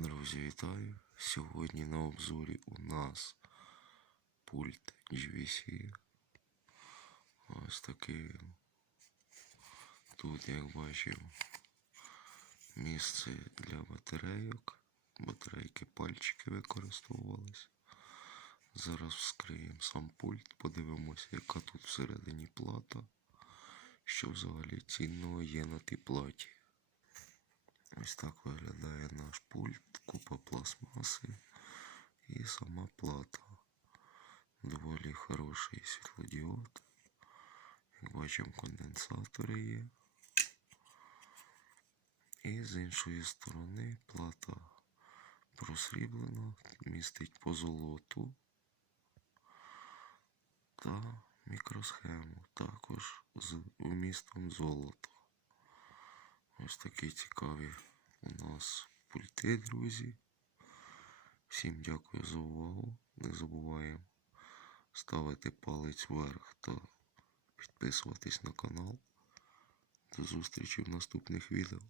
Друзі, вітаю! Сьогодні на обзорі у нас пульт GVC. Ось такий. Тут, як бачимо, місце для батарейок. Батарейки пальчики використовувались. Зараз вскриємо сам пульт, подивимося, яка тут всередині плата, що взагалі цінного є на тій платі. Ось так виглядає наш пульт, пластмаси і сама плата. Доволі хороший світлодіод. Бачимо, конденсатори є. І з іншої сторони плата просріблена, містить позолоту та мікросхему, також з вмістом золота. Ось такі цікаві у нас пульти, друзі. Всім дякую за увагу. Не забуваємо ставити палець вверх та підписуватись на канал. До зустрічі в наступних відео.